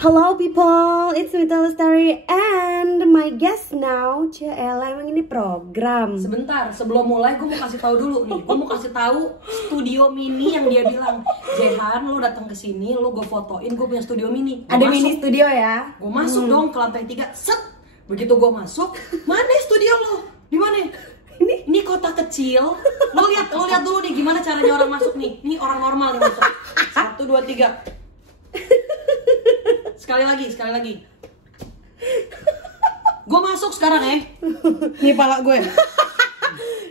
Hello people, it's Mita Lestari and my guest now. Ciela, emang ini program. Sebentar, sebelum mulai gue mau kasih tahu dulu nih. Gue mau kasih tahu studio mini yang dia bilang. Jehan, lo datang ke sini, lo gue fotoin, gue punya studio mini. Ada mini studio ya? Gue masuk dong ke lantai 3. Set. Begitu gue masuk, mana studio lo? Di mana? Ini kota kecil. Lo lihat dulu nih gimana caranya orang masuk nih. Ini orang normal yang masuk. 1, 2, 3. Sekali lagi. Gue masuk sekarang ya. Nih pala gue.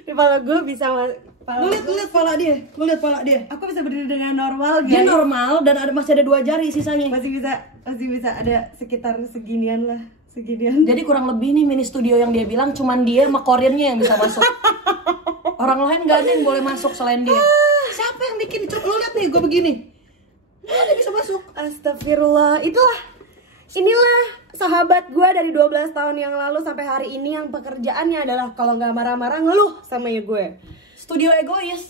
Di pala gue bisa Lu lihat pala dia. Aku bisa berdiri dengan normal guys. Dia normal dan masih ada 2 jari sisanya. Masih bisa ada sekitar seginian lah. Seginian. Jadi kurang lebih nih mini studio yang dia bilang cuman dia sama korinnya yang bisa masuk. Orang lain gak ada yang boleh masuk selain dia. Siapa yang bikin? Lu lihat nih gue begini. Gak ada bisa masuk. Astagfirullah. Inilah sahabat gue dari 12 tahun yang lalu sampai hari ini yang pekerjaannya adalah kalau nggak marah-marah ngeluh sama ya gue. Studio egois.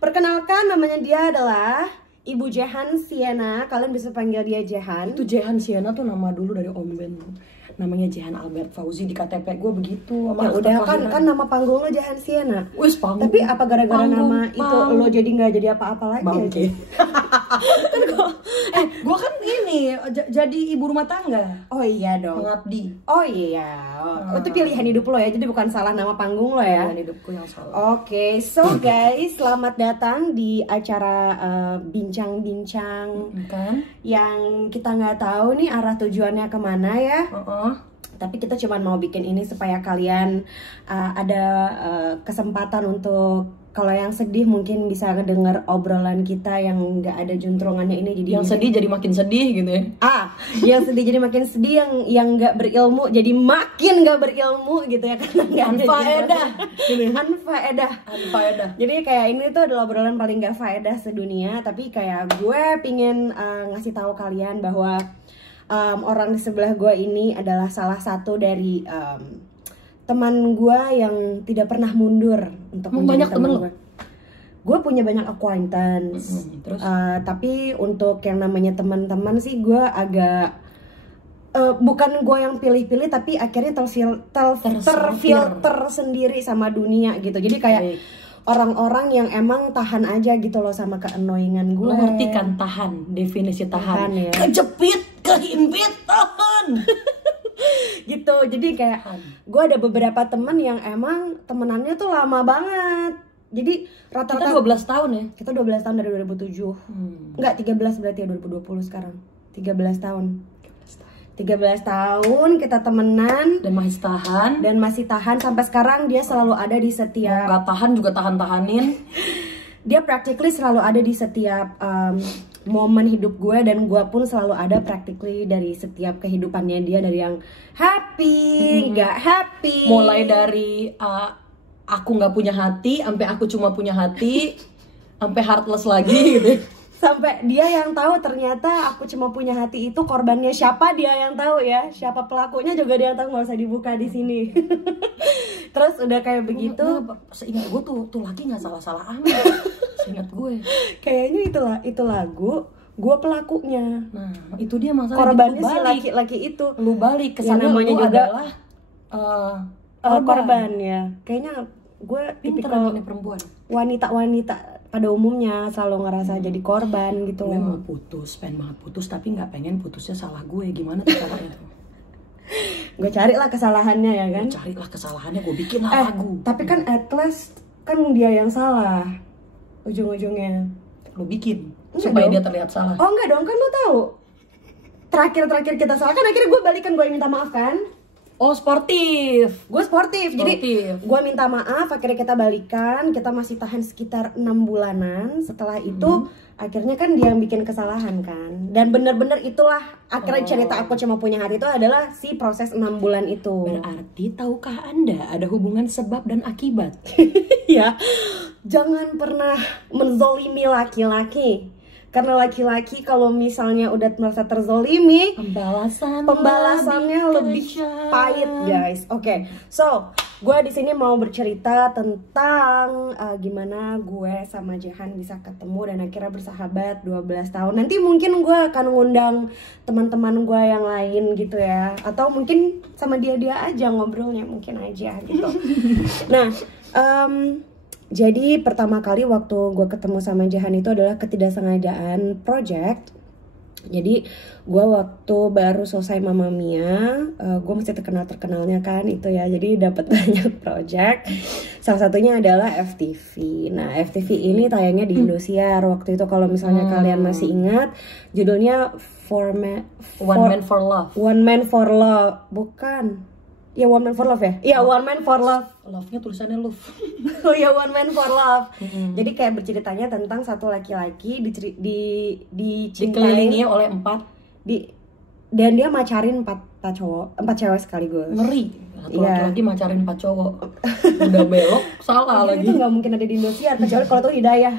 Perkenalkan, namanya dia adalah Ibu Jehan Siena. Kalian bisa panggil dia Jehan. Itu Jehan Siena tuh nama dulu dari Om Ben. Namanya Jehan Albert Fauzi, di KTP gue begitu. Ya udah kan nama panggung lo Jehan Siena. Wis panggung. Tapi apa gara-gara nama itu lo jadi nggak jadi apa-apa lagi? Bangke. Kan gue kan ini jadi ibu rumah tangga. Oh iya dong. Pengabdi. Oh iya. Itu pilihan hidup lo ya. Jadi bukan salah nama panggung lo ya. Pilihan hidupku yang salah. Oke, so guys, selamat datang di acara bincang-bincang Kan? yang kita nggak tahu nih arah tujuannya kemana ya. Tapi kita cuma mau bikin ini supaya kalian ada kesempatan untuk, kalau yang sedih mungkin bisa ngedenger obrolan kita yang nggak ada juntrungannya ini. Jadi yang sedih jadi makin sedih gitu ya. Yang sedih jadi makin sedih, yang nggak berilmu jadi makin nggak berilmu gitu ya, karena nggak ada Anfaedah. Jadi kayak ini tuh adalah obrolan paling nggak faedah sedunia. Tapi kayak gue pingin ngasih tahu kalian bahwa orang di sebelah gue ini adalah salah satu dari teman gue yang tidak pernah mundur untuk menjadi teman gue. Gue punya banyak acquaintance, tapi untuk yang namanya teman-teman sih gue agak bukan gue yang pilih-pilih, tapi akhirnya terfilter sendiri sama dunia gitu. Jadi kayak orang-orang yang emang tahan aja gitu loh sama ke-annoyingan gue. Lo ngerti kan tahan, definisi tahan ya. Kejepit, kehimpit, tahan. Gitu. Jadi kayak gue ada beberapa temen yang emang temenannya tuh lama banget. Jadi rata-rata kita 12 tahun ya. Kita 12 tahun dari 2007. Enggak, 13 berarti ya, 2020 sekarang. 13 tahun. 13 tahun kita temenan dan masih tahan sampai sekarang. Dia selalu ada di setiap, nggak tahan juga tahanin. Dia practically selalu ada di setiap momen hidup gue, dan gue pun selalu ada practically dari setiap kehidupannya dia, dari yang happy, nggak happy, mulai dari aku nggak punya hati sampai aku cuma punya hati, sampai heartless lagi gitu. Sampai dia yang tahu ternyata aku cuma punya hati itu korbannya siapa, dia yang tahu ya. Siapa pelakunya juga dia yang tahu, nggak usah dibuka di sini. Terus udah kayak begitu. Seingat gue tuh lagi nggak salah-salah amat. Seingat gue. Kayaknya itu lagu, gue pelakunya. Nah itu dia masalah. Korbannya si laki-laki itu. Lu balik kesannya namanya lu juga adalah korban ya. Kayaknya gue tipikal perempuan. Wanita pada umumnya selalu ngerasa jadi korban gitu gue loh. mau pengen banget putus, tapi nggak pengen putusnya salah gue. Gimana tuh caranya tuh? Gue carilah kesalahannya ya kan. Gue bikin lagu. Tapi kan at least kan dia yang salah ujung-ujungnya. Lo bikin enggak supaya dong. Dia terlihat salah. Oh enggak dong, kan lo tahu terakhir kita salah kan akhirnya gue balikan, gue minta maaf kan. Oh sportif. Gue sportif. Jadi gue minta maaf, akhirnya kita balikan. Kita masih tahan sekitar 6 bulanan. Setelah itu akhirnya kan dia yang bikin kesalahan kan. Dan bener-bener itulah akhirnya cerita aku cuma punya hati itu adalah si proses 6 bulan itu. Berarti tahukah Anda ada hubungan sebab dan akibat? Ya, jangan pernah menzolimi laki-laki. Karena laki-laki kalau misalnya udah merasa terzolimi, pembalasannya lebih pahit guys. Oke, so gue di sini mau bercerita tentang gimana gue sama Jehan bisa ketemu dan akhirnya bersahabat 12 tahun. Nanti mungkin gue akan ngundang teman-teman gue yang lain gitu ya, atau mungkin sama dia aja ngobrolnya mungkin aja gitu. Nah, jadi pertama kali waktu gue ketemu sama Jehan itu adalah ketidaksengajaan project. Jadi gue waktu baru selesai Mamma Mia, gue masih terkenalnya kan itu ya. Jadi dapat banyak project. Salah satunya adalah FTV. Nah FTV ini tayangnya di Indosiar waktu itu, kalau misalnya kalian masih ingat, judulnya One Man for Love. One Man for Love, bukan? Ya One Man for Love ya? Iya One Man for Love. Love-nya tulisannya love. Oh ya One Man for Love. Jadi kayak berceritanya tentang satu laki-laki dicintai Dikelilingi oleh 4 dan dia macarin 4 cewek sekaligus. Ngeri. Satu laki-laki macarin 4 cowok. Udah belok salah lagi. Itu nggak mungkin ada di Indosiar kecuali kalau itu Hidayah.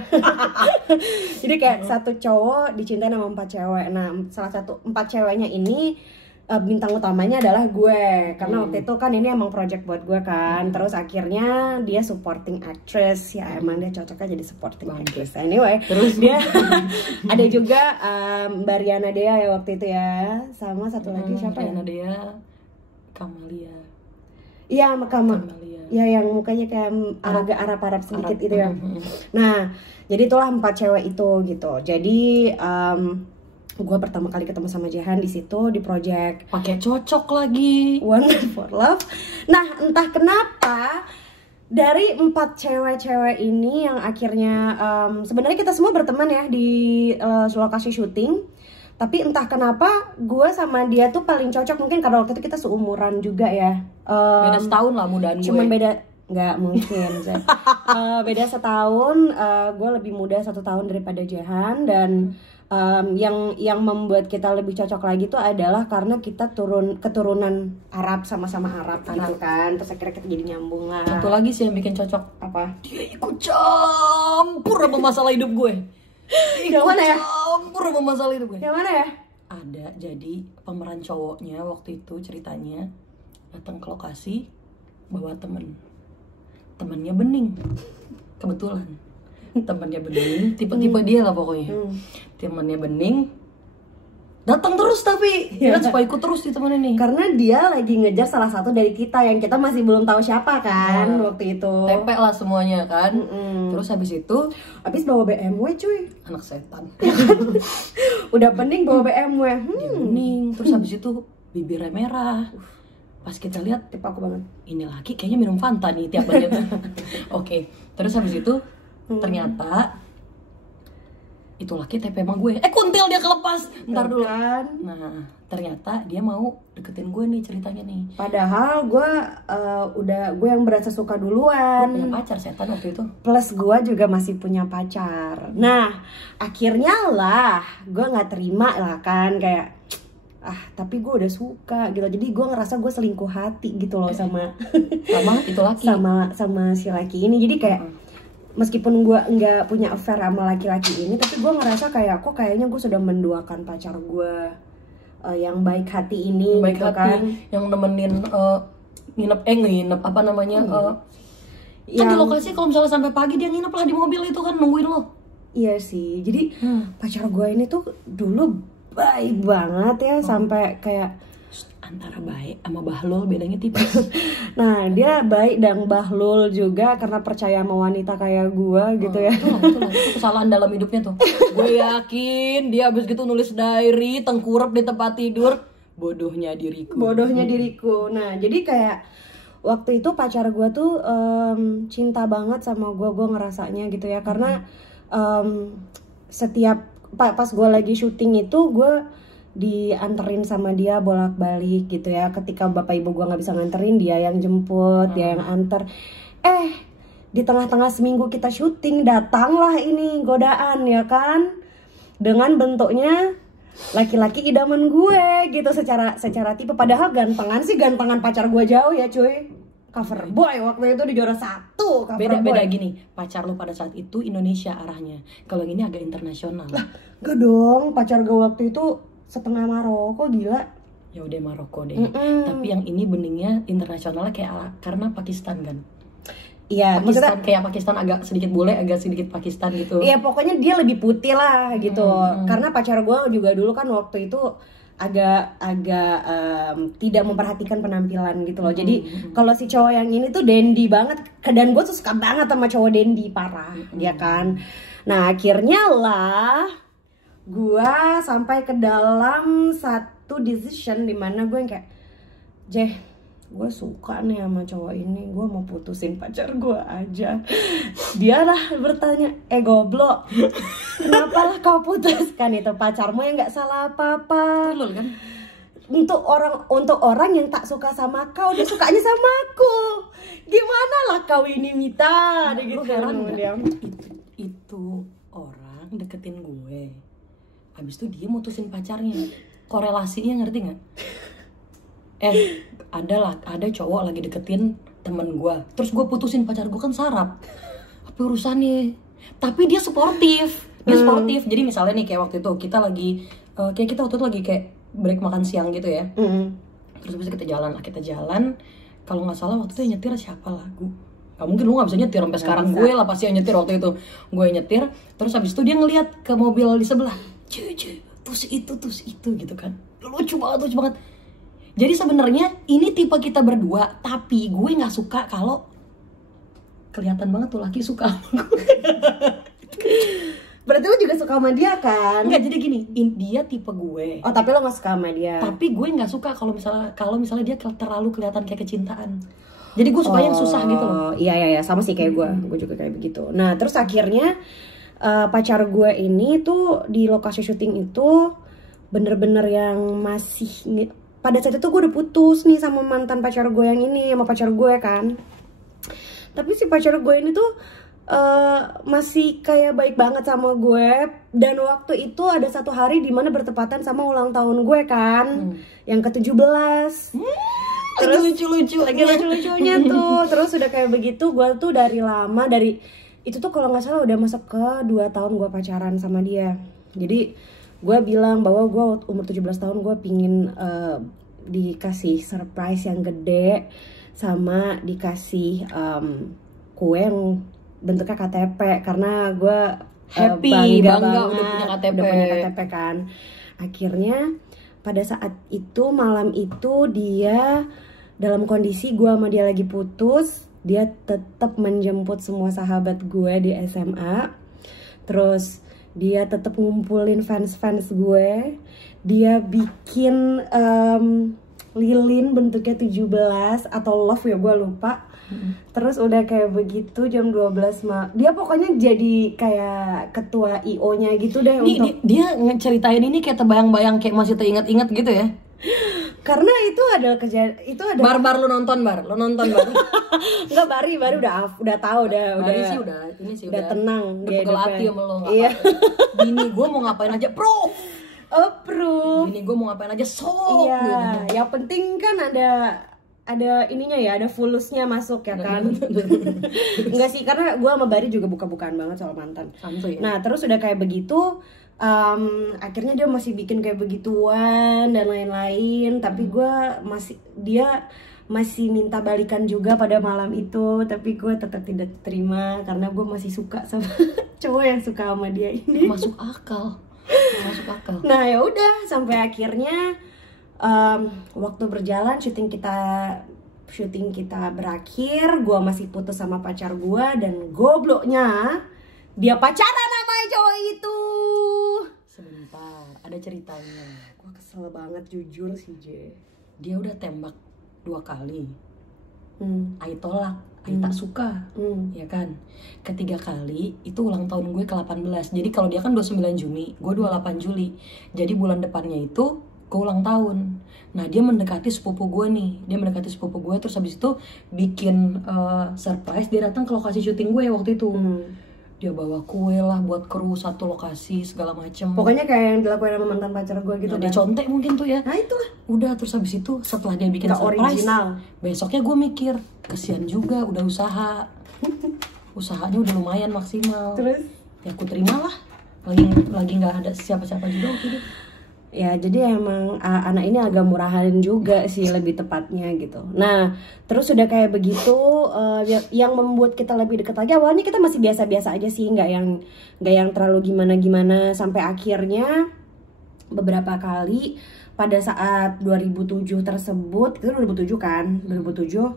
Jadi kayak satu cowok dicintai sama 4 cewek. Nah salah satu 4 ceweknya ini bintang utamanya adalah gue, karena waktu itu kan ini emang project buat gue kan. Terus akhirnya dia supporting actress, ya emang dia cocoknya jadi supporting actress. Anyway, terus dia ada juga Mbak Riana Dea ya waktu itu ya, sama satu lagi siapa ya? Riana Dea, Kamalia. Iya, Kamalia. Ya yang mukanya kayak agak Arab sedikit itu ya. Nah, jadi itulah 4 cewek itu gitu. Jadi gue pertama kali ketemu sama Jehan di situ di project. Pakai cocok lagi. One Man for Love. Nah entah kenapa dari 4 cewek-cewek ini yang akhirnya sebenarnya kita semua berteman ya di lokasi syuting. Tapi entah kenapa gue sama dia tuh paling cocok, mungkin karena waktu itu kita seumuran juga ya. Beda setahun lah mudaan gue. Cuman beda, nggak mungkin. Beda setahun. Gue lebih muda 1 tahun daripada Jehan. Dan yang membuat kita lebih cocok lagi tuh adalah karena kita keturunan Arab, sama-sama Arab gitu kan. Terus akhirnya kita jadi nyambung lah. Satu lagi sih yang bikin cocok. Apa? Dia ikut campur sama masalah hidup gue. Yang mana ya? Campur sama masalah hidup gue. Yang mana ya? Ada, jadi pemeran cowoknya waktu itu ceritanya datang ke lokasi bawa temennya Bening. Kebetulan temannya Bening, tipe-tipe dia lah pokoknya. Temannya Bening datang terus, tapi kan supaya ikut terus di teman ini. Karena dia lagi ngejar salah satu dari kita yang kita masih belum tahu siapa kan waktu itu. Tepe lah semuanya kan. Terus habis itu bawa BMW cuy. anak setan. Udah pening bawa BMW. Dia Bening, terus habis itu bibirnya merah. Pas kita lihat, Tipe aku banget. ini laki kayaknya minum Fanta nih tiap menit. Oke, terus habis itu ternyata itu laki TP sama gue. Kuntil dia kelepas. Ntar dulu. Kan? Nah, ternyata dia mau deketin gue nih ceritanya nih. Padahal gue gue yang berasa suka duluan. Punya pacar setan waktu itu. Plus gue juga masih punya pacar. Nah, akhirnya lah gue nggak terima lah kan, kayak tapi gue udah suka gitu. Jadi gue ngerasa gue selingkuh hati gitu loh sama itu laki. sama si laki ini. Jadi kayak meskipun gue nggak punya affair sama laki-laki ini, tapi gue ngerasa kayak kayaknya gue sudah menduakan pacar gue yang baik hati ini, baik gitu hati, kan, yang nemenin nginep apa namanya kan di lokasi kalau misalnya sampai pagi dia nginep lah di mobil itu kan nungguin lo. Iya sih, jadi pacar gue ini tuh dulu baik banget ya, sampai kayak antara baik sama bahlul bedanya tipis. Nah dia baik dan bahlul juga karena percaya sama wanita kayak gue gitu ya. Itu kesalahan dalam hidupnya tuh. Gue yakin dia abis gitu nulis diary tengkurap di tempat tidur. Bodohnya diriku. Nah jadi kayak waktu itu pacar gue tuh cinta banget sama gue ngerasanya gitu ya. Karena setiap pas gue lagi syuting itu gue dianterin sama dia bolak-balik gitu ya. Ketika bapak ibu gue nggak bisa nganterin, dia yang jemput, dia yang anter. Di tengah-tengah seminggu kita syuting, datanglah ini godaan ya kan, dengan bentuknya laki-laki idaman gue gitu secara tipe. Padahal gantengan pacar gue jauh ya cuy. Cover boy waktu itu di juara 1. Beda gini, pacar lo pada saat itu Indonesia arahnya. Kalau ini agak internasional. Lah, gak dong, pacar gue waktu itu setengah Maroko, gila. ya udah Maroko deh. Tapi yang ini beningnya internasionalnya kayak karena Pakistan kan. Iya, Pakistan kayak Pakistan agak sedikit bule, agak sedikit Pakistan gitu. Iya, pokoknya dia lebih putih lah gitu. Karena pacar gue juga dulu kan waktu itu agak tidak memperhatikan penampilan gitu loh. Jadi kalau si cowok yang ini tuh dandy banget, dan gue tuh suka banget sama cowok dandy parah, ya kan. Nah akhirnya lah gue sampai ke dalam satu decision dimana gue yang kayak, Jeh, gue suka nih sama cowok ini, gue mau putusin pacar gue aja. Dia lah bertanya, goblok, kenapa lah kau putuskan itu pacarmu yang nggak salah apa-apa. Betul kan? Untuk orang yang tak suka sama kau, dia sukanya sama aku. Gimana lah kau ini Mita? Nah, gitu. Heran dia itu orang deketin gue, habis itu dia mutusin pacarnya. Korelasinya ngerti nggak? Ada cowok lagi deketin temen gue, terus gue putusin pacar gue, kan sarap. Apa urusannya? Tapi dia sportif, Jadi misalnya nih kayak waktu itu kita lagi kayak break makan siang gitu ya. Terus habis itu kita jalan. Kalau nggak salah waktu itu yang nyetir siapa lagu? Gak mungkin lu nggak bisa nyetir sampai sekarang. Gue lah pasti yang nyetir waktu itu. Gue nyetir, terus habis itu dia ngeliat ke mobil di sebelah. Cuy, terus itu gitu kan. Lucu banget. Jadi sebenarnya ini tipe kita berdua, tapi gue nggak suka kalau kelihatan banget tuh laki suka sama gue. Berarti lo juga suka sama dia kan? Enggak, jadi gini, dia tipe gue. Oh, tapi lo nggak suka sama dia. Tapi gue nggak suka kalau misalnya dia terlalu kelihatan kayak kecintaan. Jadi gue suka yang susah gitu loh. Iya, sama sih kayak gue juga kayak begitu. Nah terus akhirnya pacar gue ini tuh di lokasi syuting itu bener-bener yang masih pada saat itu gue udah putus nih sama mantan pacar gue yang ini, sama pacar gue kan. Tapi si pacar gue ini tuh masih kayak baik banget sama gue. Dan waktu itu ada satu hari dimana bertepatan sama ulang tahun gue kan, yang ke-17. Terus lagi lucu-lucunya tuh. Terus udah kayak begitu, gue tuh dari itu tuh kalau nggak salah udah masuk ke 2 tahun gue pacaran sama dia. Jadi gue bilang bahwa gue umur 17 tahun gue pingin dikasih surprise yang gede, sama dikasih kue yang bentuknya KTP, karena gue bangga udah punya KTP kan. Akhirnya pada saat itu, malam itu dia dalam kondisi gue sama dia lagi putus, dia tetap menjemput semua sahabat gue di SMA. Terus dia tetap ngumpulin fans gue. Dia bikin lilin bentuknya 17 atau love ya, gue lupa. Terus udah kayak begitu jam 12 dia pokoknya jadi kayak ketua IO-nya gitu deh. Dia ngeceritain ini kayak terbayang-bayang, kayak masih teringat-ingat gitu ya. Karena itu adalah itu ada Bar lu nonton Bar. Enggak, Bari udah tahu Bari sih udah tenang dia udah hati sama lo. Iya. Bini gue mau ngapain aja approve. Bini gue mau ngapain aja sok. Iya, yang penting kan ada ininya ya, ada fulusnya masuk ya kan. Enggak sih, karena gue sama Bari juga buka-bukaan banget soal mantan. Santuy, ya? Nah terus udah kayak begitu, akhirnya dia masih bikin kayak begituan dan lain-lain. Tapi dia masih minta balikan juga pada malam itu. Tapi gue tetap tidak terima karena gue masih suka sama cowok yang suka sama dia ini. Masuk akal. Nah ya udah, sampai akhirnya waktu berjalan, syuting kita berakhir, gue masih putus sama pacar gue, dan gobloknya dia pacaran sama cowok itu. Sebentar, ada ceritanya. Gue kesel banget jujur sih, J. Dia udah tembak 2 kali. Ai tolak, Ai tak suka, ya kan. Ketiga kali itu ulang tahun gue ke-18. Jadi kalau dia kan 29 Juni, gue 28 Juli. Jadi bulan depannya itu gue ulang tahun. Nah dia mendekati sepupu gue nih. Terus habis itu bikin surprise. Dia datang ke lokasi syuting gue waktu itu. Dia bawa kue lah buat kru satu lokasi segala macem. Pokoknya kayak yang dilakuin sama mantan pacar gue gitu. Nah, dia contek mungkin tuh ya. Nah itu lah. Udah, terus habis itu setelah dia bikin surprise original, besoknya gue mikir, kesian juga udah usahanya udah lumayan maksimal. Terus? Ya aku terima lah. Lagi nggak ada siapa-siapa juga waktu itu. Ya jadi emang anak ini agak murahan juga sih lebih tepatnya gitu. Nah terus udah kayak begitu, yang membuat kita lebih dekat lagi, awalnya kita masih biasa-biasa aja sih, nggak yang terlalu gimana-gimana, sampai akhirnya beberapa kali pada saat 2007 tersebut, itu 2007 kan, 2007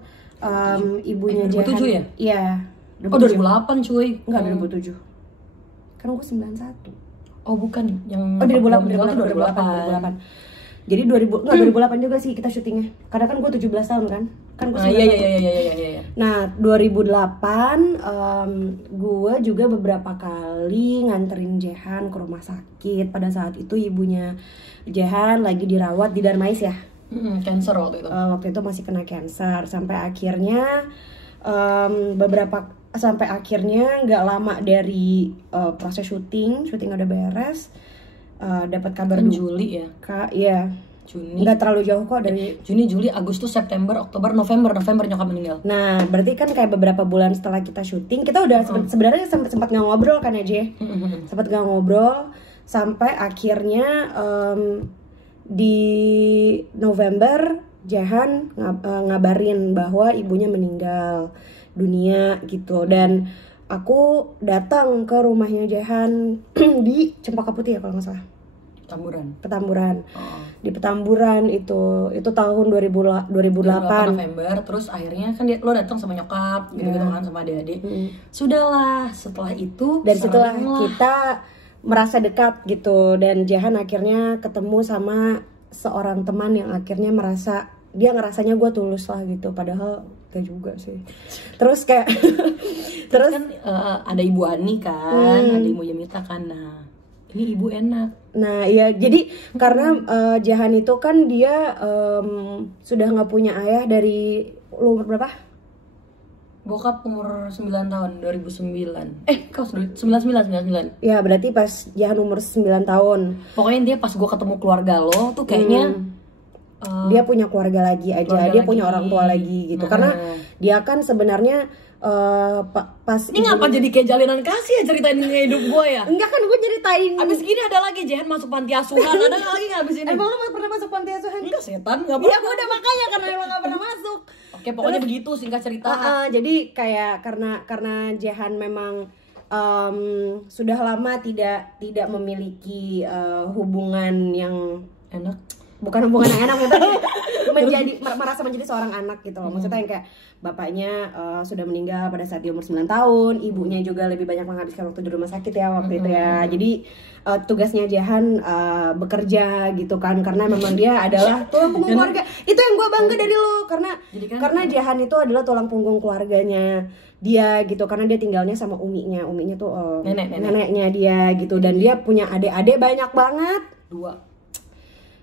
ibunya 2007 Jehan, ya? Iya. Oh 2008 cuy. Enggak, 2007. Kan gue 91. Oh bukan, yang Oh 2008. Jadi 2008 juga sih kita syutingnya. Karena kan gue 17 tahun kan. Kan gue 91. Iya. Nah 2008 gue juga beberapa kali nganterin Jehan ke rumah sakit. Pada saat itu ibunya Jehan lagi dirawat di Darmais ya. Cancer waktu itu. Waktu itu masih kena cancer. Sampai akhirnya sampai akhirnya nggak lama dari proses syuting udah beres, dapat kabar kan Juli ya? Iya. Juni. Nggak terlalu jauh kok dari Juni, Juli, Agustus, September, Oktober, November nyokap meninggal. Nah, berarti kan kayak beberapa bulan setelah kita syuting, kita udah sebenarnya sempat nggak ngobrol kan ya, Je? Sempat nggak ngobrol sampai akhirnya di November Jehan ngabarin bahwa ibunya meninggal dunia gitu, dan aku datang ke rumahnya Jehan di Cempaka Putih ya kalau nggak salah. Petamburan. Di Petamburan itu tahun 2008 November. Terus akhirnya kan lo datang sama nyokap gitu kan, sama adik-adik. Sudahlah, setelah itu dan setelah kita merasa dekat gitu, dan Jehan akhirnya ketemu sama seorang teman yang akhirnya ngerasanya gue tulus lah gitu, padahal gak juga sih. Terus kayak terus kan ada Ibu Ani kan, ada Ibu Yamita kan. Nah, ini ibu enak. Nah iya, jadi karena Jehan itu kan dia sudah nggak punya ayah dari umur berapa? Bokap umur 9 tahun, 2009. Kau 99. Ya berarti pas Jehan umur 9 tahun. Pokoknya dia pas gue ketemu keluarga lo tuh kayaknya dia punya keluarga lagi aja, dia punya orang tua lagi gitu. Karena dia kan sebenarnya pas ini ngapa jadi kayak jalinan kasih ya ceritain hidup gue ya? Enggak kan, gue ceritain. Abis gini ada lagi Jehan masuk panti asuhan, ada nggak lagi nggak abis ini? Emang lo pernah masuk panti asuhan? Enggak, setan nggak pernah. Iya, gue udah makanya karena lo nggak pernah masuk. Oke, pokoknya begitu singkat cerita. Jadi kayak karena Jehan memang sudah lama tidak memiliki hubungan yang enak. Bukan hubungan yang enak ya, merasa menjadi seorang anak gitu loh. Maksudnya yang kayak bapaknya sudah meninggal pada saat dia umur 9 tahun, ibunya juga lebih banyak menghabiskan waktu di rumah sakit ya waktu itu ya. Jadi tugasnya Jehan bekerja gitu kan, karena memang dia adalah tulang punggung keluarga. Itu yang gue bangga dari lo, karena Jehan itu adalah tulang punggung keluarganya dia gitu, karena dia tinggalnya sama uminya tuh neneknya dia gitu, dan dia punya adik-adik banyak banget,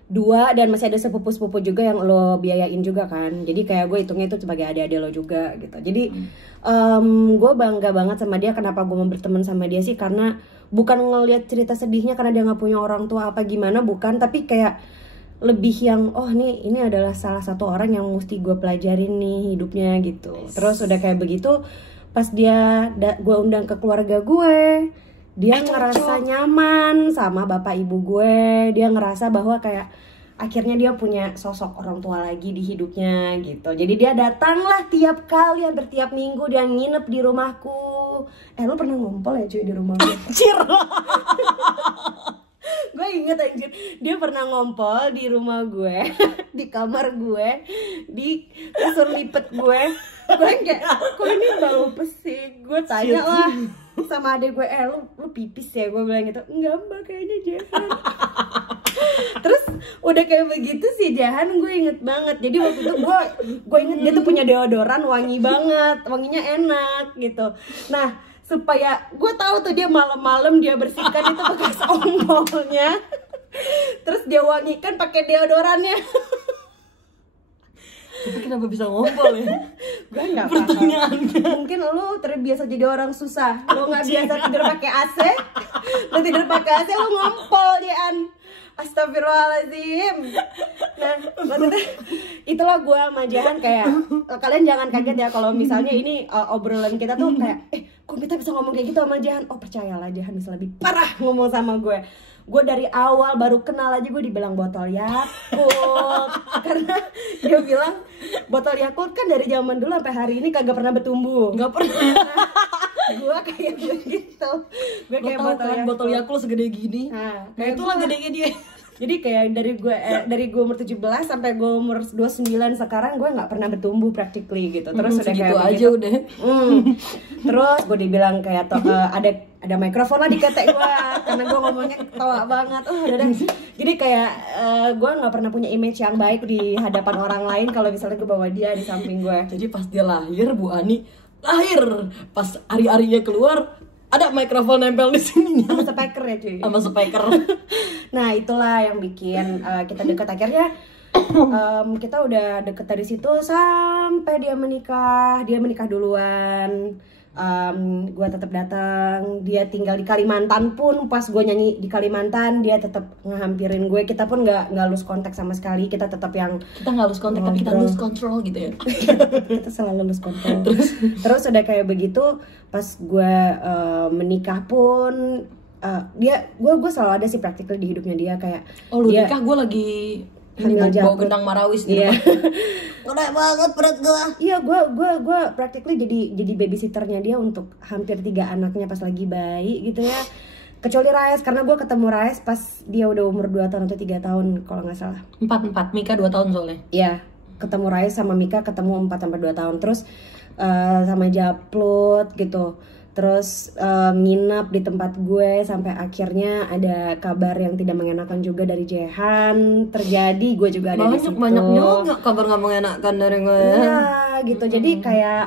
dua, dan masih ada sepupu-sepupu juga yang lo biayain juga kan. Jadi kayak gue hitungnya itu sebagai adik-adik lo juga gitu. Jadi gue bangga banget sama dia. Kenapa gue mau berteman sama dia sih? Karena bukan ngelihat cerita sedihnya karena dia nggak punya orang tua apa gimana, bukan. Tapi kayak lebih yang ini adalah salah satu orang yang mesti gue pelajarin nih hidupnya gitu. Terus udah kayak begitu, pas gue undang ke keluarga gue, dia ngerasa nyaman sama bapak ibu gue. Dia ngerasa bahwa kayak akhirnya dia punya sosok orang tua lagi di hidupnya gitu. Jadi dia datanglah tiap kali, hampir tiap minggu dia nginep di rumahku. Lu pernah ngumpul ya cuy di rumah gue? Anjir. Gue inget anjir, dia pernah ngompol di rumah gue, di kamar gue, di kasur lipet gue. Gue kayak, kok ini bau pesing? Gue tanya lah sama adek gue, lu pipis ya? Gue bilang gitu, enggak mbak, kayaknya Jehan. Terus udah kayak begitu sih Jehan, gue inget banget. Jadi waktu itu gue inget dia tuh punya deodoran wangi banget, wanginya enak gitu. Nah, supaya gue tahu tuh dia malam-malam dia bersihkan itu bekas ompolnya, terus dia wangikan pakai deodorannya. Tapi kenapa bisa ngompol ya? Gue nggak paham. Mungkin lo terbiasa jadi orang susah, lo nggak biasa tidur pakai AC, lo tidur pakai AC lo ngompol Jehan. Astagfirullahaladzim. Nah, maksudnya itulah gue sama Jehan kayak, kalian jangan kaget ya kalau misalnya ini obrolan kita tuh kayak, kok kita bisa ngomong kayak gitu sama Jehan? Oh percayalah, Jehan bisa lebih parah ngomong sama gue. gue dari awal baru kenal aja gue dibilang botol Yakult. Karena dia bilang botol Yakult kan dari zaman dulu sampai hari ini kagak pernah bertumbuh. Nggak pernah. Gue kayak begitu. Gue kayak botol Yakult segede gini. Nah, Kayak itulah gedenya dia. jadi kayak dari gue umur 17 sampai gue umur 29 sekarang gue nggak pernah bertumbuh practically gitu. Terus udah kayak aja begitu. udah. Terus gue dibilang kayak ada mikrofon lah di ketek gue karena gue ngomongnya ketawa banget. Jadi kayak gue nggak pernah punya image yang baik di hadapan orang lain kalau misalnya gue bawa dia di samping gue. Jadi pas dia lahir, Bu Ani lahir, pas ari-arinya keluar ada mikrofon nempel di sini Sama speaker ya cuy. sama speaker. Nah itulah yang bikin kita dekat. Akhirnya kita udah deket dari situ sampai dia menikah duluan. Gue tetap datang. Dia tinggal di Kalimantan pun pas gue nyanyi di Kalimantan dia tetap ngehampirin gue. Kita pun nggak lose kontak sama sekali. Kita tetap yang Kita nggak lose kontak tapi kita lose control gitu ya. kita selalu lose control. Terus udah kayak begitu pas gue menikah pun gue selalu ada sih practically di hidupnya dia kayak Lu dia nikah gue lagi hamil bawa jabut. gendang marawis gitu. Iya. Gede banget perut gue. Iya, gue practically jadi babysitternya dia untuk hampir 3 anaknya pas lagi bayi gitu ya. Kecuali Raes, karena gue ketemu Raes pas dia udah umur 2 tahun atau 3 tahun kalau nggak salah. 4 Mika 2 tahun soalnya. Iya, ketemu Raes sama Mika ketemu 4 sampai 2 tahun. Terus sama Japlut gitu. Terus nginep di tempat gue sampai akhirnya ada kabar yang tidak mengenakan juga dari Jehan terjadi. Gue juga ada di situ. Banyak juga kabar nggak mengenakan dari gue. Iya gitu. Jadi kayak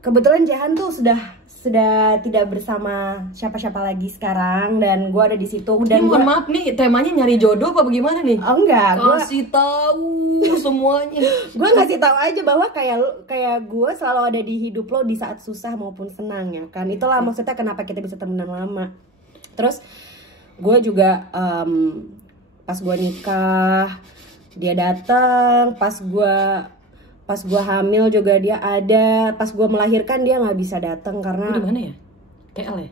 kebetulan Jehan tuh sudah tidak bersama siapa-siapa lagi sekarang dan gue ada di situ. Dan mohon maaf nih, temanya nyari jodoh apa bagaimana nih? Oh enggak, kasih tahu semuanya. Gue ngasih tahu aja bahwa kayak gue selalu ada di hidup lo di saat susah maupun senang ya kan. Itulah maksudnya kenapa kita bisa temenan lama. Terus gue juga pas gue nikah dia datang, pas gue hamil juga dia ada, pas gue melahirkan dia nggak bisa datang karena di mana ya? KL ya?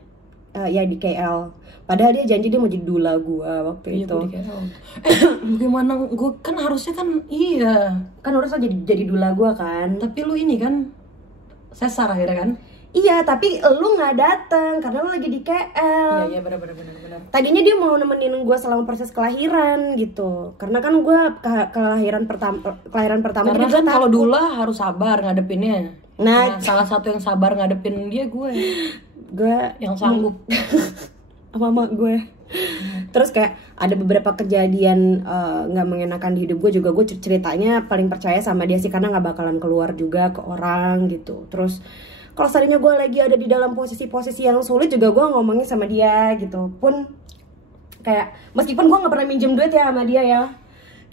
Ya di KL. Padahal dia janji dia mau jadi dula gue waktu itu. Di KL. Gimana? Gue kan harusnya kan Kan harusnya jadi dula gue kan. Tapi lu ini kan sesar akhirnya kan? Iya, tapi lu nggak datang karena lu lagi di KL. Iya benar. Tadinya dia mau nemenin gue selama proses kelahiran gitu. Karena kan gue kelahiran pertama. Karena kan kalau dula harus sabar ngadepinnya. Nah, salah satu yang sabar ngadepin dia gue yang sanggup sama mak gue. Terus kayak ada beberapa kejadian nggak mengenakan di hidup gue juga. Gue ceritanya paling percaya sama dia sih karena nggak bakalan keluar juga ke orang gitu. Terus kalau seandainya gue lagi ada di dalam posisi-posisi yang sulit juga gue ngomongin sama dia gitu. Pun kayak meskipun gue nggak pernah minjem duit ya sama dia ya,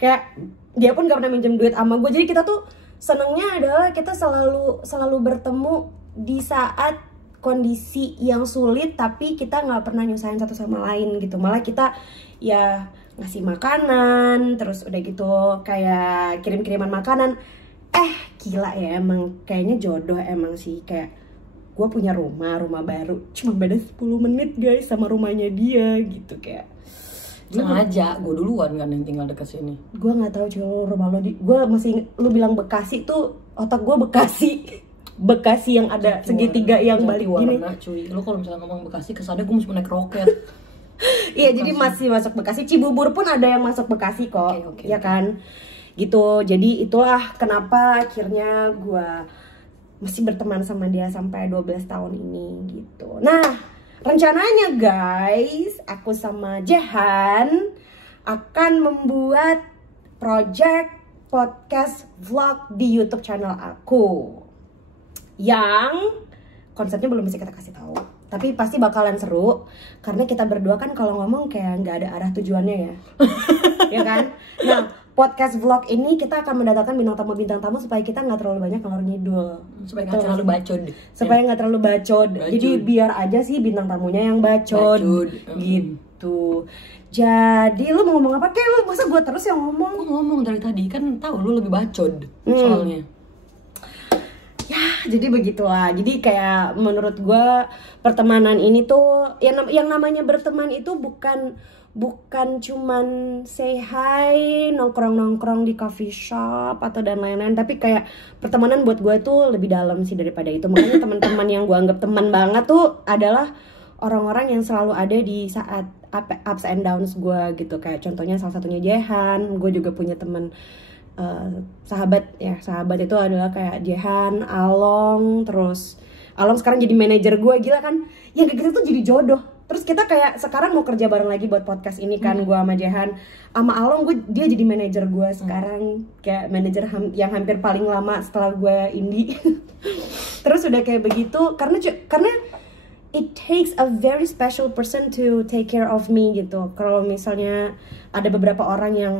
kayak dia pun nggak pernah minjem duit sama gue. Jadi kita tuh senengnya adalah kita selalu bertemu di saat kondisi yang sulit, tapi kita nggak pernah nyusahin satu sama lain gitu. Malah kita ya ngasih makanan, terus udah gitu kayak kirim-kiriman makanan. Gila ya, emang kayaknya jodoh emang sih. Kayak gue punya rumah baru cuma beda 10 menit guys sama rumahnya dia gitu. Kayak sengaja gue duluan kan yang tinggal dekat sini. Gue nggak tahu cuy rumah lo gue masih lu bilang Bekasi tuh otak gue Bekasi yang ada segitiga yang balik gini. Cuy, lu kalau misalnya ngomong Bekasi kesannya gue mesti naik roket. Iya, jadi masih masuk Bekasi. Cibubur pun ada yang masuk Bekasi kok. Okay. Ya kan? Gitu. Jadi itulah kenapa akhirnya gue masih berteman sama dia sampai 12 tahun ini gitu. Nah, rencananya guys, aku sama Jehan akan membuat project podcast vlog di YouTube channel aku. Yang konsepnya belum bisa kita kasih tahu. Tapi pasti bakalan seru karena kita berdua kan kalau ngomong kayak nggak ada arah tujuannya ya. Ya kan? Nah, podcast vlog ini kita akan mendatangkan bintang tamu supaya kita nggak terlalu banyak ngalor ngidul. Supaya nggak terlalu bacot. Supaya nggak terlalu bacot. Jadi biar aja sih bintang tamunya yang bacot. Gitu. Jadi lu mau ngomong apa? Kayak lu masa gue terus yang ngomong? Gue ngomong dari tadi kan tahu lu lebih bacot soalnya. Ya, jadi begitulah. Jadi kayak menurut gue pertemanan ini tuh yang namanya berteman itu bukan cuman say hi, nongkrong di coffee shop atau dan lain-lain, tapi kayak pertemanan buat gue tuh lebih dalam sih daripada itu. Makanya teman-teman yang gue anggap teman banget tuh adalah orang-orang yang selalu ada di saat ups and downs gue gitu. Kayak contohnya salah satunya Jehan. Gue juga punya teman sahabat itu adalah kayak Jehan, Along, terus Along sekarang jadi manajer gue, gila kan? Yang kayak gitu tuh jadi jodoh. Terus kita kayak sekarang mau kerja bareng lagi buat podcast ini kan, gue sama Jehan, sama Along dia jadi manajer gue sekarang, kayak manajer yang hampir paling lama setelah gue indie. Terus udah kayak begitu karena it takes a very special person to take care of me gitu. Kalau misalnya ada beberapa orang yang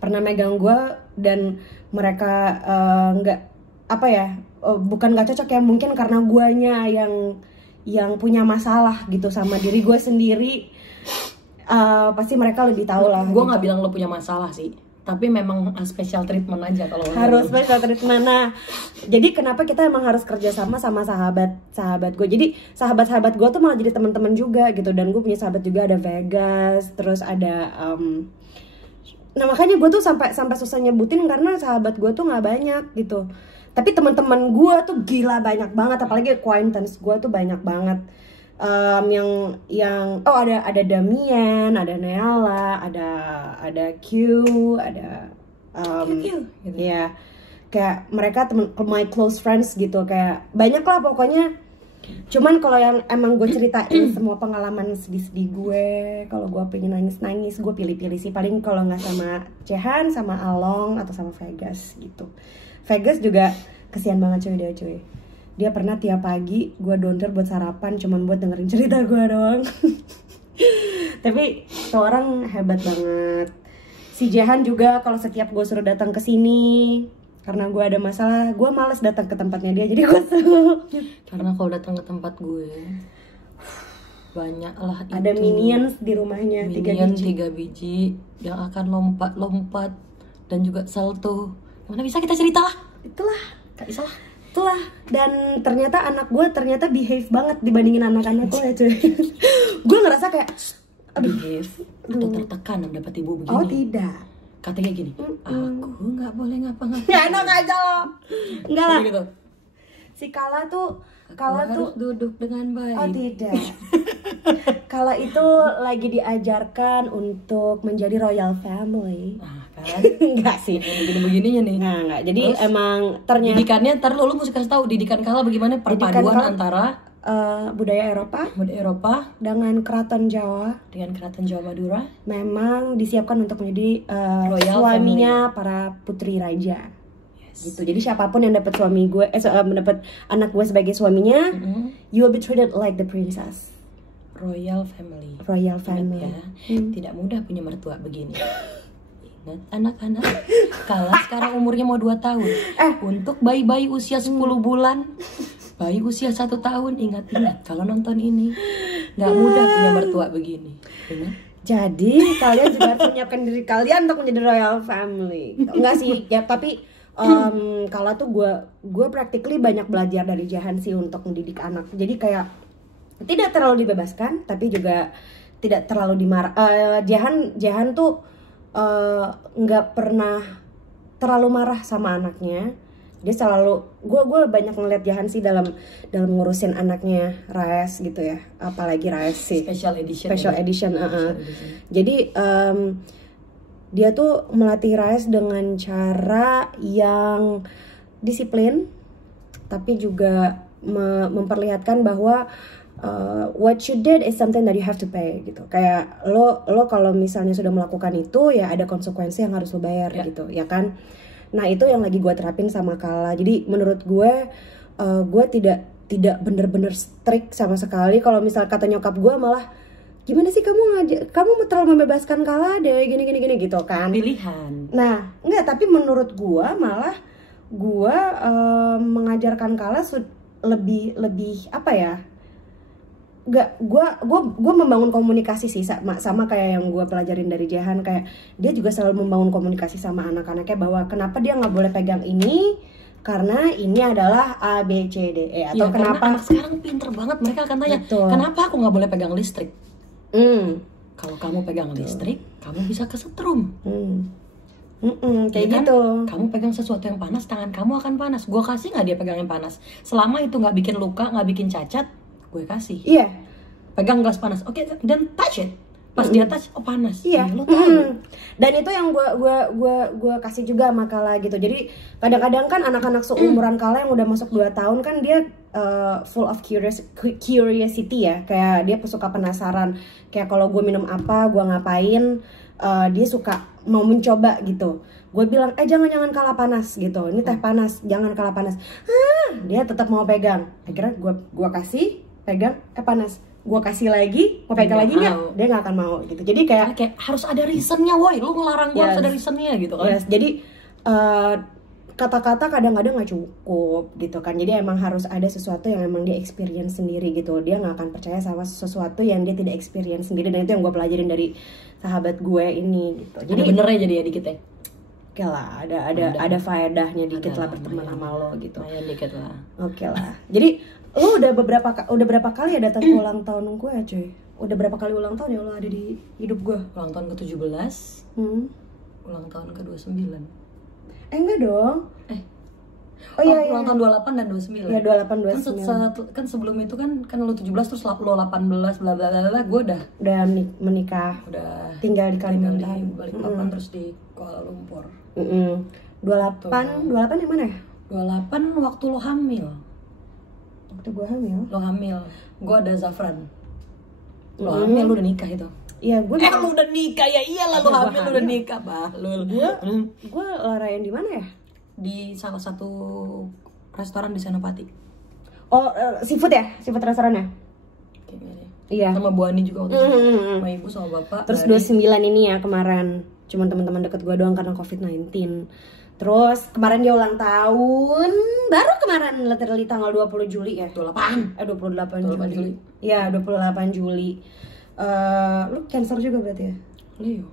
pernah megang gue dan mereka bukan nggak cocok ya, mungkin karena guanya yang punya masalah gitu sama diri gue sendiri, pasti mereka lebih tahu lah. Gue nggak bilang lo punya masalah sih, tapi memang special treatment aja kalau harus special treatment. Nah, jadi kenapa kita emang harus kerja sama sahabat gue. Jadi sahabat gue tuh malah jadi teman-teman juga gitu. Dan gue punya sahabat juga, ada Vegas, terus ada nah makanya gue tuh sampai susah nyebutin karena sahabat gue tuh nggak banyak gitu. Tapi teman-teman gue tuh gila banyak banget, apalagi acquaintance gue tuh banyak banget. Ada Damian, ada Neala, ada Q, ada gitu. Ya kayak mereka my close friends gitu, kayak banyak lah pokoknya. Cuman kalau yang emang gue ceritain semua pengalaman sedih-sedih gue, kalau gue pengen nangis gue pilih-pilih sih, paling kalau nggak sama Jehan, sama Along, atau sama Vegas gitu. Vegas juga kesian banget cuy. Dia pernah tiap pagi gue donter buat sarapan cuman buat dengerin cerita gue doang. Tapi tuh orang hebat banget. Si Jehan juga kalau setiap gue suruh datang ke sini karena gue ada masalah, gue males datang ke tempatnya dia, jadi gue suruh. Karena kalau datang ke tempat gue banyak lah itu. Ada minions di rumahnya, 3 biji yang akan lompat dan juga salto. Mana bisa kita cerita lah. Itulah. Gak bisa lah. Itulah. Dan ternyata anak gue behave banget dibandingin anak-anak gue cuy. Gue ngerasa kayak behave atau tertekan dapat ibu begini. Oh tidak. Katanya gini, aku nggak boleh ngapa-ngapain. Ya enak aja loh. Enggak lah. Gitu. Si Kala tuh harus duduk dengan baik. Oh tidak. Kala itu lagi diajarkan untuk menjadi royal family. Nah kan. Enggak sih. Begini-begininya nih. Nah enggak. Jadi terus, emang ternyata didikannya ntar lu mesti kasih tahu didikan Kala bagaimana perpaduan antara budaya Eropa dengan keraton Jawa Madura memang disiapkan untuk menjadi suaminya para putri raja. Yes. Gitu. Jadi siapapun yang dapat mendapat anak gue sebagai suaminya, you will be treated like the princess. Royal family. Ingat ya, tidak mudah punya mertua begini. Ingat anak-anak, Kala sekarang umurnya mau 2 tahun. Untuk bayi-bayi usia 10 bulan, bayi usia 1 tahun, ingat kalau nonton ini nggak mudah punya mertua begini. Ingat? Jadi kalian juga harus menyiapkan diri kalian untuk menjadi royal family. Enggak sih ya, tapi Kala tuh gue practically banyak belajar dari Jehan sih untuk mendidik anak. Jadi kayak tidak terlalu dibebaskan, tapi juga tidak terlalu dimarah. Jehan tuh nggak pernah terlalu marah sama anaknya. Dia selalu, gue banyak ngeliat Jehan sih dalam ngurusin anaknya Raes gitu ya, apalagi Raes sih special edition. Jadi dia tuh melatih Raes dengan cara yang disiplin, tapi juga memperlihatkan bahwa what you did is something that you have to pay gitu. Kayak lo kalau misalnya sudah melakukan itu ya ada konsekuensi yang harus lo bayar gitu, ya kan? Nah itu yang lagi gue terapin sama Kala. Jadi menurut gue tidak bener-bener strict sama sekali. Kalau misal kata nyokap gue malah, gimana sih kamu terlalu membebaskan Kala deh, gini gitu kan? Pilihan. Nah enggak, tapi menurut gue malah gue mengajarkan Kala lebih apa ya? Gue membangun komunikasi sih sama kayak yang gue pelajarin dari Jehan. Kayak dia juga selalu membangun komunikasi sama anak-anaknya bahwa kenapa dia nggak boleh pegang ini karena ini adalah A B C D E, atau Iya, karena kenapa anak sekarang pinter banget, mereka akan tanya, Betul. kenapa aku nggak boleh pegang listrik? Hmm. Kalau kamu pegang listrik, kamu bisa kesetrum. Kayak Iya kan? gitu. Kamu pegang sesuatu yang panas, tangan kamu akan panas. Gue kasih nggak dia pegang yang panas? Selama itu nggak bikin luka, nggak bikin cacat, gue kasih. Iya. Pegang gelas panas, oke, dan touch it. Pas dia touch, oh panas. Iya. Lo tahu. Dan itu yang gue kasih juga sama Kala gitu. Jadi kadang-kadang kan anak-anak seumuran Kala yang udah masuk 2 tahun kan dia full of curiosity ya. Kayak dia suka penasaran. Kayak kalau gue minum apa, gue ngapain, dia suka mau mencoba gitu. Gue bilang, jangan Kala panas gitu. Ini teh panas, jangan Kala panas. Dia tetap mau pegang. Akhirnya gue kasih pegang, panas. Gue kasih lagi, mau pegang lagi nggak? Dia nggak akan mau gitu. Jadi kayak Harus ada reasonnya, woi. Lu ngelarang gue harus ada reasonnya gitu kan. Yes, jadi kata-kata kadang-kadang nggak cukup gitu kan. Jadi emang harus ada sesuatu yang emang dia experience sendiri gitu. Dia nggak akan percaya sama sesuatu yang dia tidak experience sendiri. Dan itu yang gue pelajarin dari sahabat gue ini gitu. Jadi Ada benernya jadi ya dikit ya. oke lah, ada faedahnya dikit lah berteman sama lo gitu. Lumayan dikit lah. Oke lah. Jadi lo udah berapa kali ya datang ke ulang tahun gue ya cuy? Udah berapa kali ulang tahun ya lo ada di hidup gue? Ulang tahun ke-17, ulang tahun ke-29. Enggak dong. Oh iya, ulang tahun 28 dan 29. Iya, 28 29. Kan sebelum itu kan lu 17 terus lo 18 bla bla bla, gue udah menikah. Udah tinggal di Kalimantan. di Balikpapan terus di Kuala Lumpur. 28 yang mana ya? 28 waktu lo hamil. Waktu gue hamil. Lo hamil. Gue ada Zafran. Lo hamil, lu udah nikah itu. Iya, gue lu udah nikah ya, iyalah lu hamil, lu udah nikah, Bahlul. Gue rayain di mana ya? Di salah satu restoran di Senopati. Oh, seafood ya? Seafood restorannya? Kayaknya deh. Iya. Sama Bu Ani juga waktu itu. Sama ibu sama bapak. Terus 29 ini ya kemarin. Cuman teman-teman deket gue doang karena COVID-19. Terus kemarin dia ulang tahun. Baru kemarin literally tanggal 20 Juli ya? 28 Juli. Iya, 28 Juli. Lu Cancer juga berarti ya? Leo.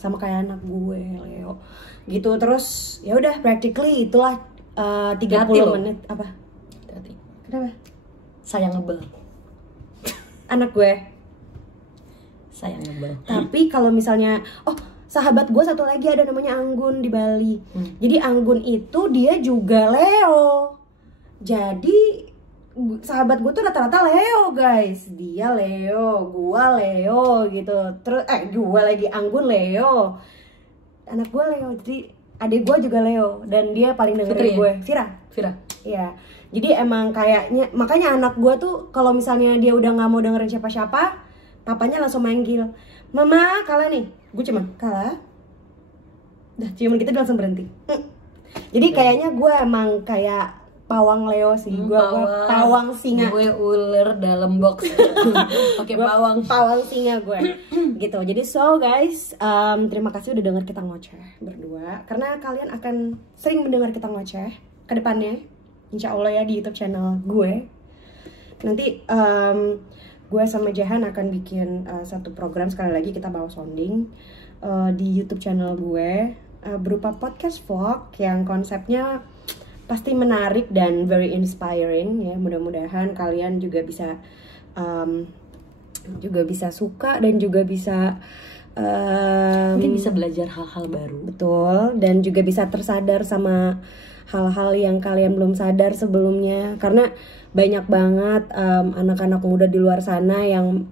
Sama kayak anak gue, Leo. Gitu. Terus ya udah practically itulah 30 menit apa? Hati-hati. Kenapa? Sayang ngebel. Anak gue. Sayang ngebel. Tapi kalau misalnya sahabat gue satu lagi ada namanya Anggun di Bali. Jadi Anggun itu dia juga Leo. Jadi sahabat gue tuh rata-rata Leo guys. Dia Leo, gua Leo gitu. Terus gue lagi Anggun Leo. Anak gue Leo. Jadi adik gue juga Leo dan dia paling dengerin gue. Vira. Iya. Jadi emang kayaknya makanya anak gue tuh kalau misalnya dia udah nggak mau dengerin siapa-siapa, papanya langsung manggil, "Mama, Kala nih." Gue cuma, "Kala." Dah ciuman kita langsung berhenti. Jadi kayaknya gue emang kayak pawang Leo sih. Gue pawang singa. Gue ular dalam box. Oke, pawang singa gue. Gitu. Jadi guys, terima kasih udah denger kita ngoceh berdua. Karena kalian akan sering mendengar kita ngoceh ke depannya. Insya Allah ya di YouTube channel gue. Nanti gue sama Jahan akan bikin satu program, sekali lagi kita bawa sounding di YouTube channel gue berupa podcast vlog yang konsepnya pasti menarik dan very inspiring ya. Mudah-mudahan kalian juga bisa suka dan juga bisa mungkin bisa belajar hal-hal baru. Betul, dan juga bisa tersadar sama hal-hal yang kalian belum sadar sebelumnya. Karena banyak banget anak-anak muda di luar sana yang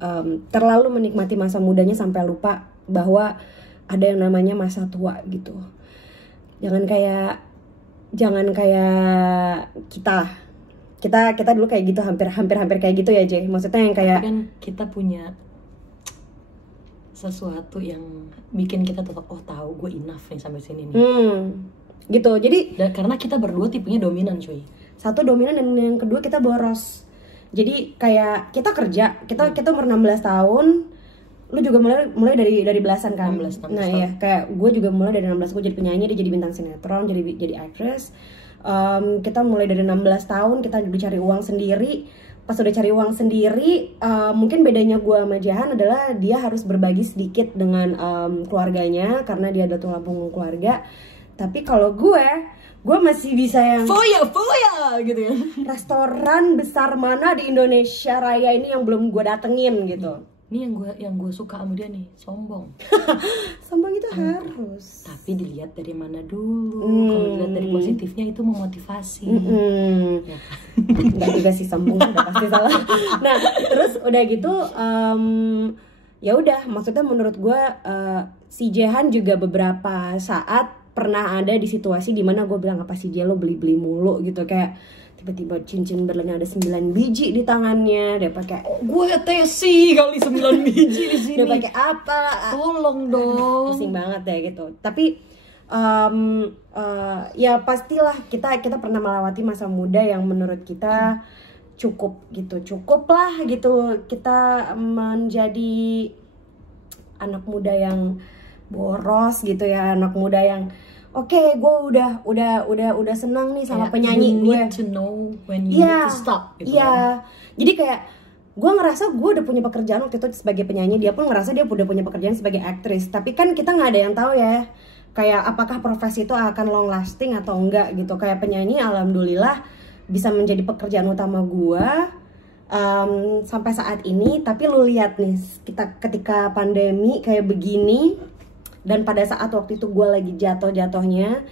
terlalu menikmati masa mudanya sampai lupa bahwa ada yang namanya masa tua gitu. Jangan kayak kita dulu kayak gitu, hampir kayak gitu ya Jay. Maksudnya yang kayak kan kita punya sesuatu yang bikin kita tetap tahu gue enough nih sampai sini nih. Gitu. Jadi karena kita berdua tipenya dominan cuy. Satu dominan dan yang kedua kita boros. Jadi kayak kita kerja, kita umur 16 tahun. Lu juga mulai dari belasan kan. 16 nah iya, kayak gue juga mulai dari 16, gue jadi penyanyi, dia jadi bintang sinetron, jadi actress. Kita mulai dari 16 tahun kita udah cari uang sendiri. Pas udah cari uang sendiri, mungkin bedanya gue sama Jahan adalah dia harus berbagi sedikit dengan keluarganya karena dia ada tulang punggung keluarga. Tapi kalau gue masih bisa yang foya gitu ya. restoran besar mana di Indonesia Raya ini yang belum gue datengin gitu. Ini yang gue suka sama dia nih, sombong. Sombong itu harus. Tapi dilihat dari mana dulu. Kalau dilihat dari positifnya itu memotivasi. Ya. Enggak juga sih, sombong udah pasti salah. Nah, terus udah gitu ya udah, maksudnya menurut gue si Jehan juga beberapa saat pernah ada di situasi dimana gue bilang, apa sih Jeh lo beli-beli mulu gitu, kayak tiba-tiba cincin berliannya ada 9 biji di tangannya, dia pakai gue tesi kali 9 biji di sini. dia pakai apa? Tolong dong. Pusing banget ya gitu. Tapi ya pastilah kita pernah melewati masa muda yang menurut kita cukup lah gitu, kita menjadi anak muda yang boros gitu ya, anak muda yang oke, gue udah senang nih sama penyanyi you gue. need to know when you need to stop gitu. Iya. Jadi kayak gue ngerasa gue udah punya pekerjaan waktu itu sebagai penyanyi, dia pun ngerasa dia udah punya pekerjaan sebagai aktris. Tapi kan kita nggak ada yang tahu ya, kayak apakah profesi itu akan long lasting atau enggak gitu. Kayak penyanyi, alhamdulillah bisa menjadi pekerjaan utama gue sampai saat ini. Tapi lu lihat nih, kita ketika pandemi kayak begini, dan pada saat waktu itu gue lagi jatuhnya,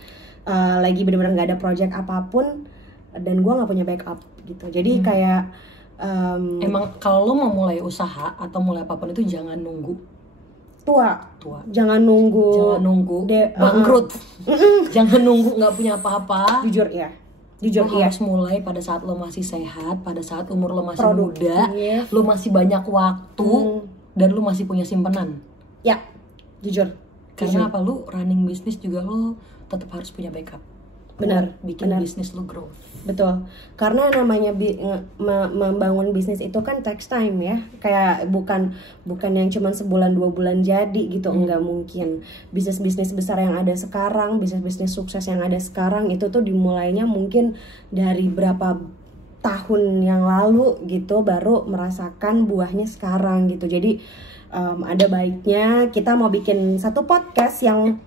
lagi bener-bener nggak ada project apapun, dan gue nggak punya backup gitu. Jadi kayak emang kalau lo mau mulai usaha atau mulai apapun itu jangan nunggu tua. Jangan nunggu bangkrut. Jangan nunggu nggak punya apa-apa. Jujur Lo harus mulai pada saat lo masih sehat, pada saat umur lo masih muda, lo masih banyak waktu, dan lo masih punya simpenan. Ya, jujur. Karena apa, lu running bisnis juga lo tetap harus punya backup. Benar, bikin bisnis lo grow. Betul. Karena namanya membangun bisnis itu kan takes time ya. Kayak bukan yang cuma sebulan 2 bulan jadi gitu, enggak mungkin. Bisnis besar yang ada sekarang, bisnis sukses yang ada sekarang itu tuh dimulainya mungkin dari berapa tahun yang lalu gitu, baru merasakan buahnya sekarang gitu. Jadi ada baiknya kita mau bikin satu podcast yang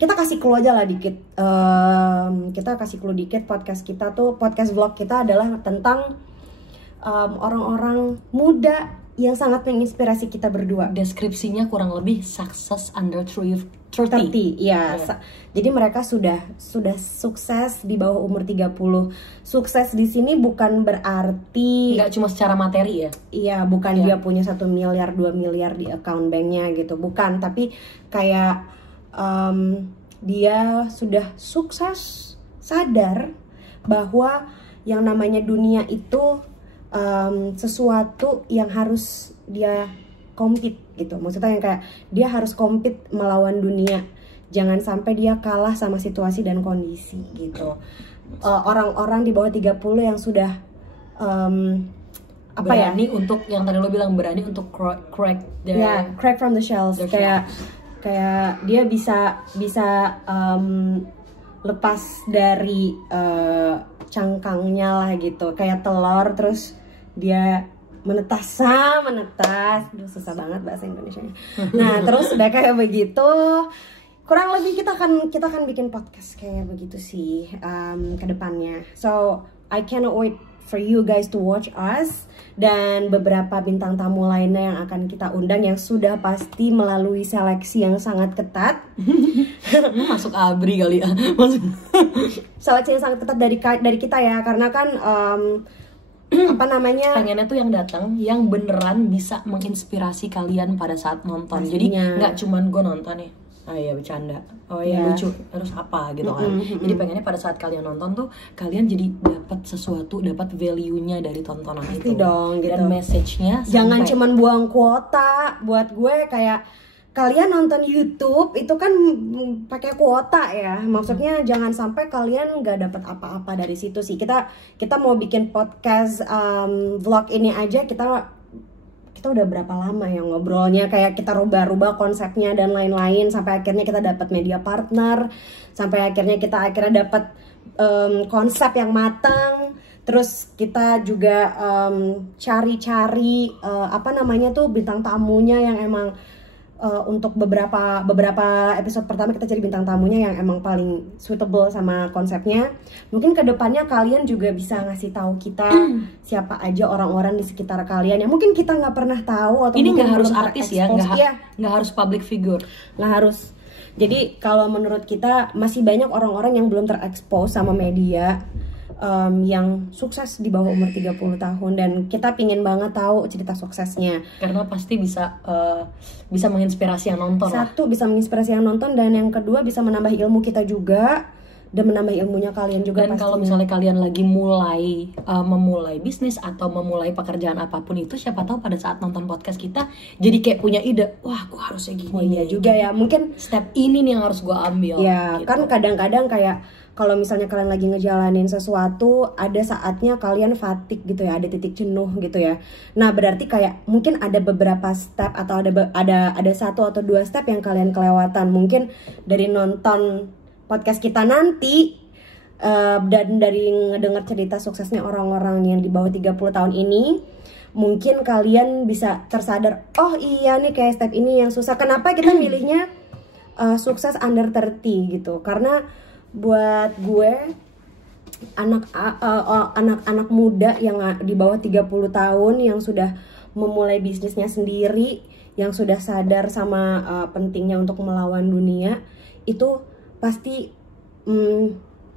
kita kasih clue aja lah dikit. Kita kasih clue dikit, podcast kita tuh, podcast vlog kita adalah tentang orang-orang muda yang sangat menginspirasi kita berdua. Deskripsinya kurang lebih success under 30. Iya. Jadi mereka sudah sukses di bawah umur 30. Sukses di sini bukan berarti nggak cuma secara materi ya. Iya, bukan dia punya 1 miliar 2 miliar di account banknya gitu, bukan. Tapi kayak dia sudah sukses, sadar bahwa yang namanya dunia itu sesuatu yang harus dia compete gitu. Maksudnya yang kayak dia harus compete melawan dunia. Jangan sampai dia kalah sama situasi dan kondisi gitu. Orang-orang di bawah 30 yang sudah berani untuk, yang tadi lo bilang, berani untuk crack from the shells. Kayak dia bisa lepas dari cangkangnya lah gitu. Kayak telur terus dia menetas. Aduh, susah banget bahasa Indonesianya. Nah, terus udah kayak begitu, kurang lebih kita akan bikin podcast kayak begitu sih ke depannya. So I cannot wait for you guys to watch us, dan beberapa bintang tamu lainnya yang akan kita undang yang sudah pasti melalui seleksi yang sangat ketat. Masuk ABRI kali ya. Seleksi yang sangat ketat dari kita ya, karena kan pengennya tuh yang datang yang beneran bisa menginspirasi kalian pada saat nonton. Pastinya. Jadi nggak cuman gue nonton nih, iya bercanda, lucu, terus apa gitu kan. Jadi pengennya pada saat kalian nonton tuh kalian jadi dapat sesuatu, dapat value-nya dari tontonan itu dong, gitu. Dan message-nya jangan cuman buang kuota. Buat gue kayak kalian nonton YouTube itu kan pakai kuota ya, maksudnya jangan sampai kalian nggak dapat apa-apa dari situ sih. Kita mau bikin podcast vlog ini aja, kita udah berapa lama ya ngobrolnya, kayak kita rubah-rubah konsepnya dan lain-lain, sampai akhirnya kita dapat media partner, sampai akhirnya kita dapat konsep yang matang. Terus kita juga cari-cari bintang tamunya yang emang untuk beberapa episode pertama kita jadi bintang tamunya yang emang paling suitable sama konsepnya. Mungkin kedepannya kalian juga bisa ngasih tahu kita siapa aja orang-orang di sekitar kalian yang mungkin kita nggak pernah tahu atau ini mungkin nggak harus belum artis ya, terekspos. nggak harus public figure, nggak harus. Jadi kalau menurut kita masih banyak orang-orang yang belum terekspos sama media, yang sukses di bawah umur 30 tahun, dan kita pingin banget tahu cerita suksesnya. karena pasti bisa menginspirasi yang nonton. Satu, bisa menginspirasi yang nonton, dan yang kedua bisa menambah ilmu kita juga dan menambah ilmunya kalian juga. Dan kalau misalnya kalian lagi memulai bisnis atau memulai pekerjaan apapun itu, siapa tahu pada saat nonton podcast kita jadi kayak punya ide, wah gue harusnya gini. Oh iya juga ya, mungkin step ini nih yang harus gue ambil. Ya gitu. kan kadang-kadang kayak kalau misalnya kalian lagi ngejalanin sesuatu, ada saatnya kalian fatigue gitu ya, ada titik jenuh gitu ya. Nah berarti kayak mungkin ada beberapa step atau ada satu atau dua step yang kalian kelewatan. Mungkin dari nonton podcast kita nanti, dan dari ngedenger cerita suksesnya orang-orang yang di bawah 30 tahun ini, mungkin kalian bisa tersadar, oh iya nih kayak step ini yang susah. Kenapa kita milihnya sukses under 30 gitu? Karena buat gue anak-anak muda yang di bawah 30 tahun yang sudah memulai bisnisnya sendiri, yang sudah sadar sama pentingnya untuk melawan dunia, itu pasti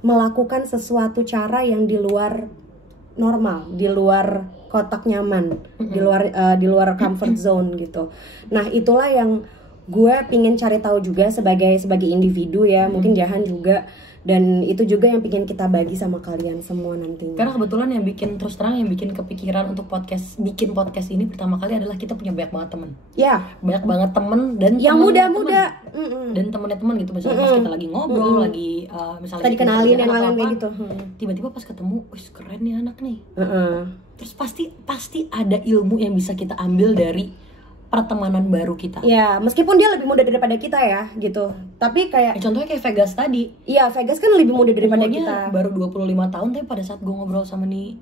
melakukan sesuatu cara yang di luar normal, di luar kotak nyaman, di luar comfort zone gitu. Nah itulah yang gue pingin cari tahu juga sebagai individu ya, mungkin Jahan juga, dan itu juga yang pingin kita bagi sama kalian semua nantinya. Karena kebetulan yang bikin kepikiran untuk bikin podcast ini pertama kali adalah kita punya banyak banget temen. Ya. Banyak banget temen dan yang muda-muda. Dan temennya temen gitu, misalnya pas kita lagi ngobrol, lagi misalnya tadi kenalin yang lain kayak gitu. Tiba-tiba pas ketemu, wih keren nih anak nih. Terus pasti ada ilmu yang bisa kita ambil dari pertemanan baru kita. Ya, meskipun dia lebih muda daripada kita ya, gitu. Tapi kayak contohnya kayak Vegas tadi. Iya, Vegas kan lebih muda daripada kita. Baru 25 tahun, tapi pada saat gue ngobrol sama nih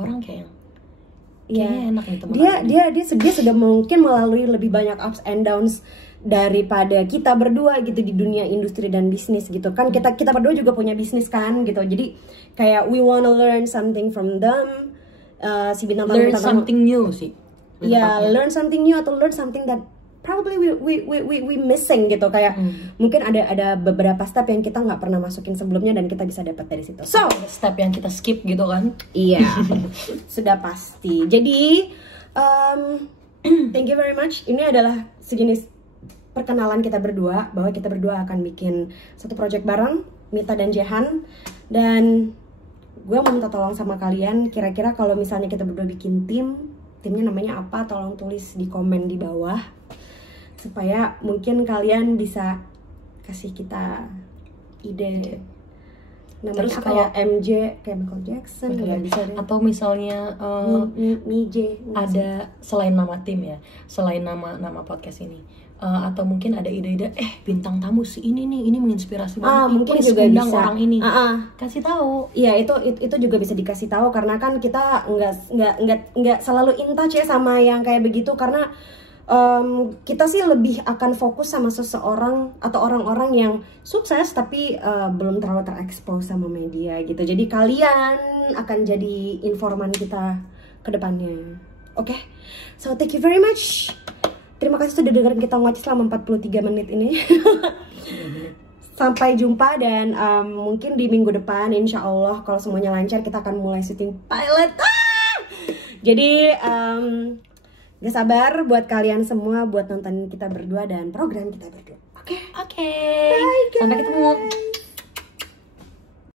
orang kayaknya enak nih teman. Dia sudah mungkin melalui lebih banyak ups and downs daripada kita berdua gitu di dunia industri dan bisnis gitu. Kan kita berdua juga punya bisnis kan gitu. Jadi kayak we wanna learn something from them. Si bintang tamu learn something new sih. Ya, learn something new atau learn something that probably we missing gitu, kayak mungkin ada beberapa step yang kita nggak pernah masukin sebelumnya dan kita bisa dapat dari situ. So, step yang kita skip gitu kan? Iya, sudah pasti. Jadi, thank you very much. Ini adalah sejenis perkenalan kita berdua, bahwa kita berdua akan bikin satu project bareng, Mita dan Jahan. Dan gue mau minta tolong sama kalian, kira-kira kalau misalnya kita berdua bikin timnya namanya apa, tolong tulis di komen di bawah supaya mungkin kalian bisa kasih kita ide. Namanya terus apa ya? MJ kayak Michael Jackson nggak bisa deh. Atau misalnya ada selain nama tim ya, selain nama podcast ini, atau mungkin ada ide-ide bintang tamu si ini nih, ini menginspirasi banget, mungkin juga bisa orang ini kasih tahu. Iya, itu juga bisa dikasih tahu, karena kan kita nggak selalu in touch ya sama yang kayak begitu, karena kita sih lebih akan fokus sama seseorang atau orang-orang yang sukses tapi belum terlalu terekspos sama media gitu. Jadi kalian akan jadi informan kita ke depannya. Oke? So thank you very much. Terima kasih sudah dengerin kita ngoceh selama 43 menit ini. Sampai jumpa, dan mungkin di minggu depan insya Allah kalau semuanya lancar kita akan mulai syuting pilot. Jadi gak sabar buat kalian semua buat nonton kita berdua dan program kita berdua. Oke. Sampai ketemu.